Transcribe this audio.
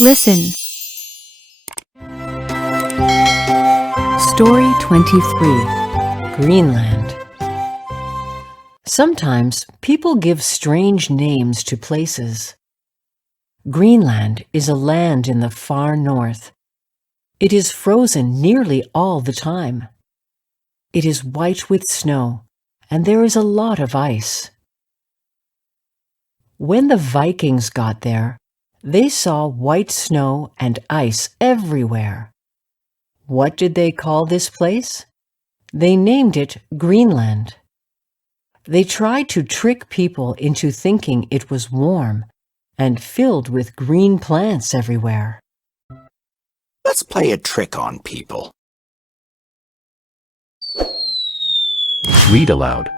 Listen. Story 23. Greenland. Sometimes people give strange names to places. Greenland is a land in the far north. It is frozen nearly all the time. It is white with snow, and there is a lot of ice. When the Vikings got there, they saw white snow and ice everywhere. What did they call this place? They named it Greenland. They tried to trick people into thinking it was warm and filled with green plants everywhere. Let's play a trick on people. Read aloud.